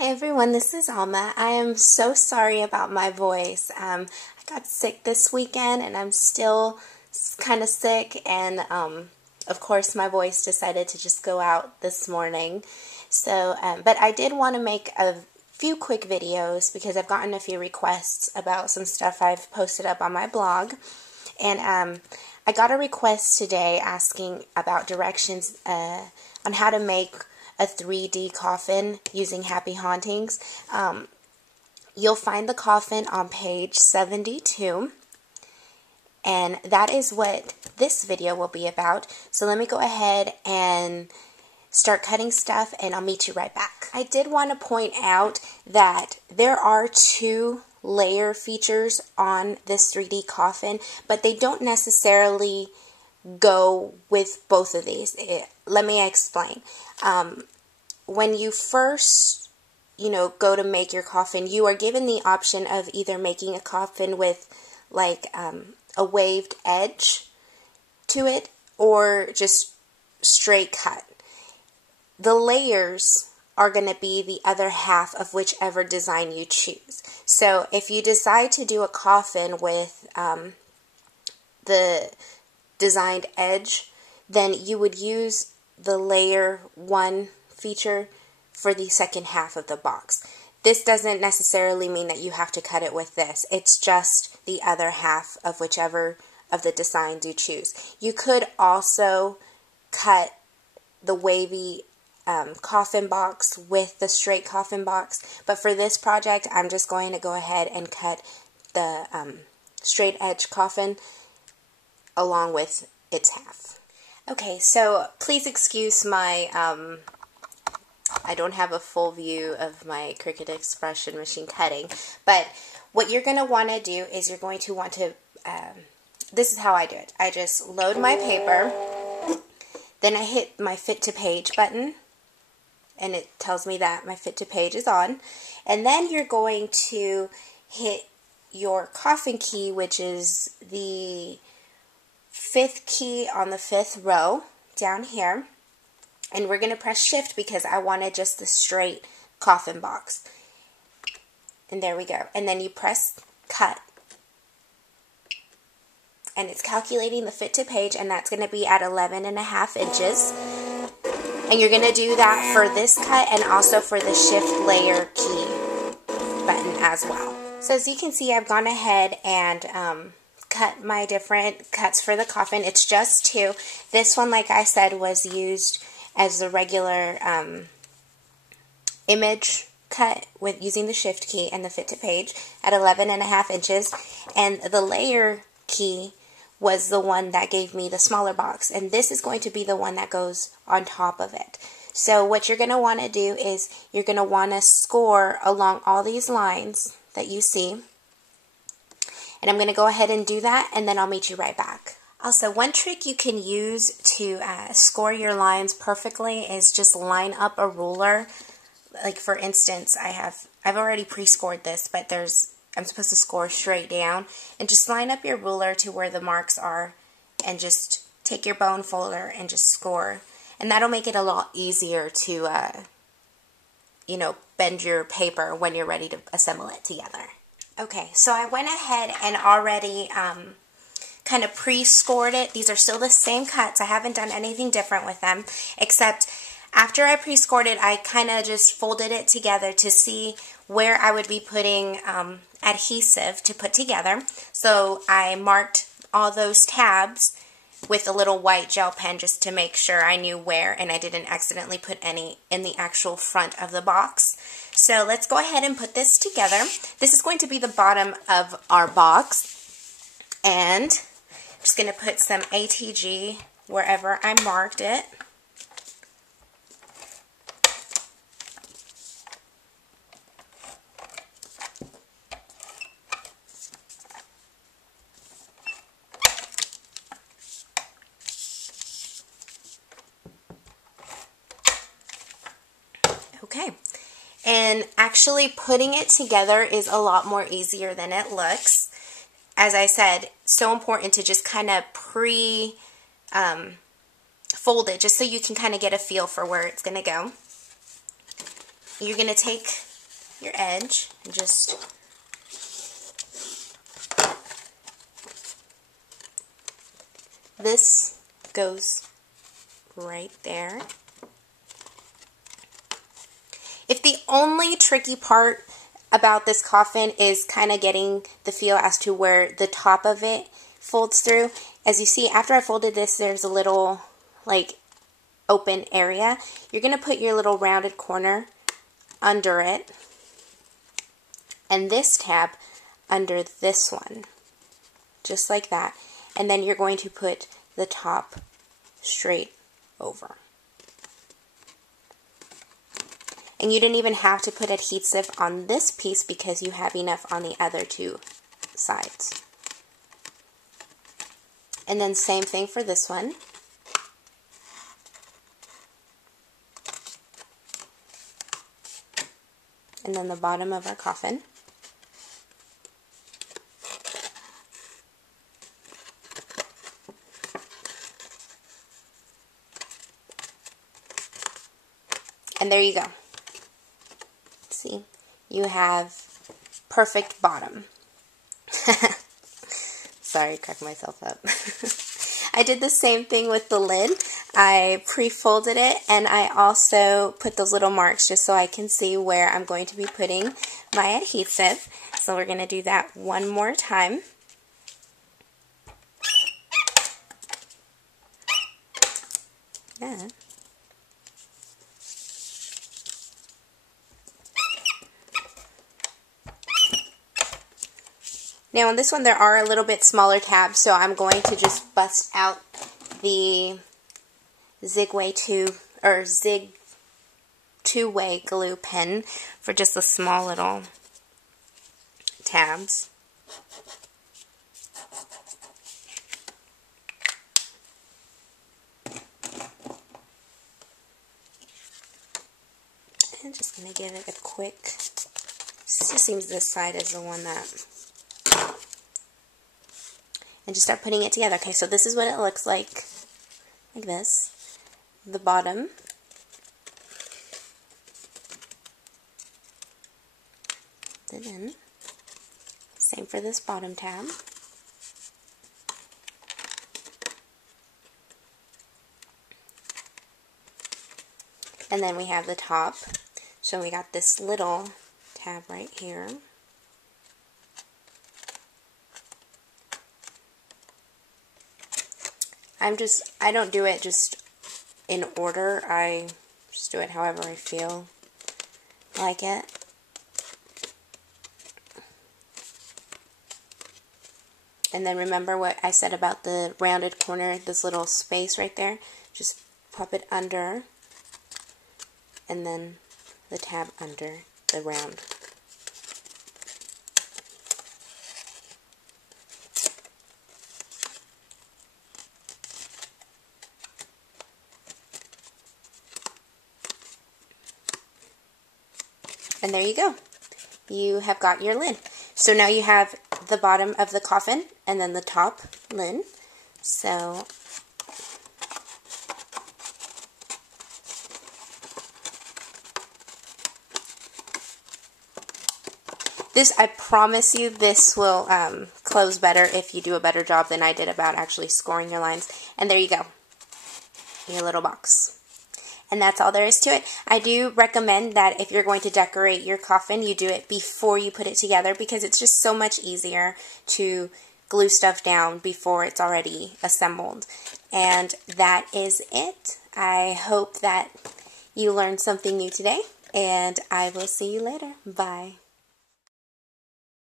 Hi everyone, this is Alma. I am so sorry about my voice. I got sick this weekend and I'm still kind of sick, and of course my voice decided to just go out this morning. So, but I did want to make a few quick videos because I've gotten a few requests about some stuff I've posted up on my blog. And I got a request today asking about directions on how to make a 3D coffin using Happy Hauntings. You'll find the coffin on page 72, and that is what this video will be about. So let me go ahead and start cutting stuff, and I'll meet you right back. I did want to point out that there are 2 layer features on this 3D coffin, but they don't necessarily go with both of these. Let me explain. When you first, go to make your coffin, you are given the option of either making a coffin with like a waved edge to it or just straight cut. The layers are going to be the other half of whichever design you choose. So if you decide to do a coffin with the designed edge, then you would use the layer 1 feature for the second half of the box. This doesn't necessarily mean that you have to cut it with this. It's just the other half of whichever of the designs you choose. You could also cut the wavy coffin box with the straight coffin box, but for this project I'm just going to go ahead and cut the straight edge coffin along with its half. Okay, so please excuse my I don't have a full view of my Cricut Expression machine cutting, but what you're going to want to do is you're going to want to, this is how I do it. I just load my paper, then I hit my Fit to Page button, and it tells me that my Fit to Page is on, and then you're going to hit your coffin key, which is the 5th key on the 5th row down here. And we're going to press shift because I wanted just the straight coffin box. And there we go. And then you press cut. And it's calculating the fit to page, and that's going to be at 11.5 inches. And you're going to do that for this cut and also for the shift layer key button as well. So as you can see, I've gone ahead and cut my different cuts for the coffin. It's just 2. This one, like I said, was used as a regular image cut with using the shift key and the fit to page at 11.5 inches, and the layer key was the one that gave me the smaller box, and this is going to be the one that goes on top of it. So what you're going to want to do is you're going to want to score along all these lines that you see, and I'm going to go ahead and do that, and then I'll meet you right back. Also, one trick you can use to score your lines perfectly is just line up a ruler. Like for instance, I've already pre-scored this, but I'm supposed to score straight down, and just line up your ruler to where the marks are, and just take your bone folder and just score, and that'll make it a lot easier to bend your paper when you're ready to assemble it together. Okay, so I went ahead and already kind of pre-scored it. These are still the same cuts. I haven't done anything different with them, except after I pre-scored it, I kind of just folded it together to see where I would be putting adhesive to put together. So I marked all those tabs with a little white gel pen just to make sure I knew where, and I didn't accidentally put any in the actual front of the box. So let's go ahead and put this together. This is going to be the bottom of our box, and I'm just going to put some ATG wherever I marked it. Okay, and actually putting it together is a lot more easier than it looks. As I said, so important to just kind of fold it just so you can kind of get a feel for where it's going to go. You're going to take your edge and just this goes right there. If the only tricky part about this coffin is kind of getting the feel as to where the top of it folds through, as you see, after I folded this, there's a little like open area. You're going to put your little rounded corner under it and this tab under this one, just like that. And then you're going to put the top straight over. And you didn't even have to put adhesive on this piece because you have enough on the other two sides. And then same thing for this one. And then the bottom of our coffin. And there you go. See, you have perfect bottom. Sorry, cracked myself up. I did the same thing with the lid. I pre-folded it and I also put those little marks just so I can see where I'm going to be putting my adhesive. So we're going to do that one more time. Yeah. Now on this one there are a little bit smaller tabs, so I'm going to just bust out the Zig two-way glue pen for just the small little tabs. And just going to give it a quick, it just seems this side is the one that, and just start putting it together. Okay, so this is what it looks like this. The bottom. Then, same for this bottom tab. And then we have the top. So we got this little tab right here. I don't do it just in order. I just do it however I feel like it. And then remember what I said about the rounded corner, this little space right there. Just pop it under and then the tab under the round. And there you go. You have got your lid. So now you have the bottom of the coffin and then the top lid. So this, I promise you, this will close better if you do a better job than I did about actually scoring your lines. And there you go, your little box. And that's all there is to it. I do recommend that if you're going to decorate your coffin, you do it before you put it together because it's just so much easier to glue stuff down before it's already assembled. And that is it. I hope that you learned something new today, and I will see you later. Bye.